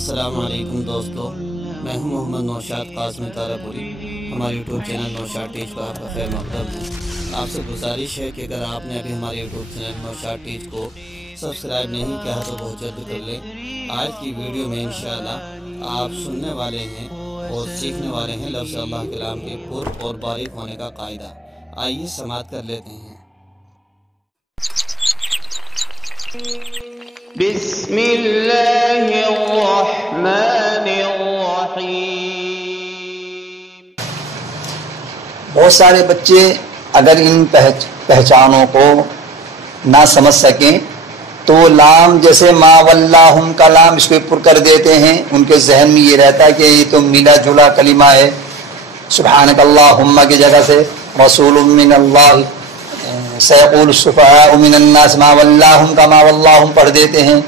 السلام علیکم دوستو، میں ہوں محمد نوشاد قاسمی تارپوری۔ ہمارے یوٹیوب چینل نوشاد ٹیچ کو آپ کا خیر مقدم ہے۔ آپ سے گزارش ہے کہ اگر آپ نے ابھی ہمارے یوٹیوب چینل نوشاد ٹیچ کو سبسکرائب نہیں کیا تو بہت جلد کر لیں۔ آج کی ویڈیو میں انشاءاللہ آپ سننے والے ہیں اور سیکھنے والے ہیں لفظ اللہ کلام کے پر اور باریک ہونے کا قاعدہ۔ آئیے سماعت کر لیتے ہیں۔ بسم اللہ الرحمن الرحیم۔ بہت سارے بچے اگر ان پہچانوں کو نہ سمجھ سکیں تو لام جیسے ما واللہم کا لام اس کو پر کر دیتے ہیں۔ ان کے ذہن میں یہ رہتا ہے کہ یہ تو ملا جلا کلمہ ہے، سبحانک اللہم کی جگہ سے رسول من اللہ سیقول السفہاء من الناس ما واللہم کا ما واللہم پڑھ دیتے ہیں۔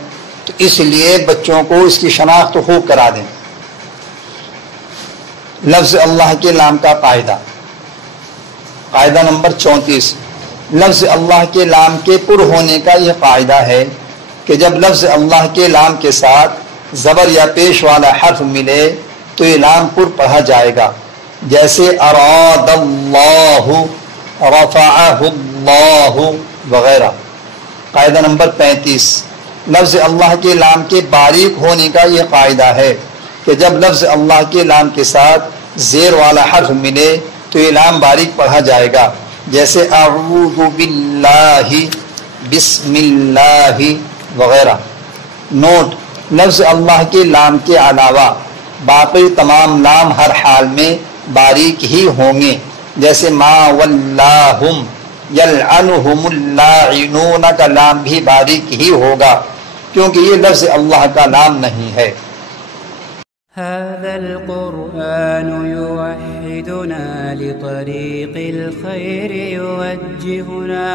تو اس لیے بچوں کو اس کی شناخت خوب کرا دیں۔ لفظ اللہ کے لام کا قاعدہ، قاعدہ نمبر 34۔ لفظ اللہ کے لام کے پر ہونے کا یہ قاعدہ ہے کہ جب لفظ اللہ کے لام کے ساتھ زبر یا پیش والا حرف ملے تو یہ لام پر پڑھا جائے گا، جیسے اراد اللہ، رفعہ اللہ وغیرہ۔ قاعدہ نمبر 35۔ لفظ اللہ کے لام کے باریک ہونے کا یہ قاعدہ ہے کہ جب لفظ اللہ کے لام کے ساتھ زیر والا حرف ملے تو یہ لام باریک پڑھا جائے گا، جیسے اعوذ باللہ، بسم اللہ وغیرہ۔ نوٹ: لفظ اللہ کے لام کے علاوہ باقی تمام لام ہر حال میں باریک ہی ہوں گے، جیسے ما واللہم، یلعنہم اللاعنون کا لام بھی باریک ہی ہوگا کیونکہ یہ لفظ اللہ کا نام نہیں ہے۔ هذا القرآن يوحدنا لطريق الخير يوجهنا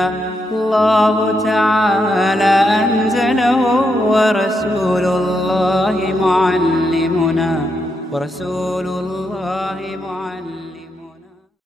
الله تعالى أنزله ورسول الله معلمنا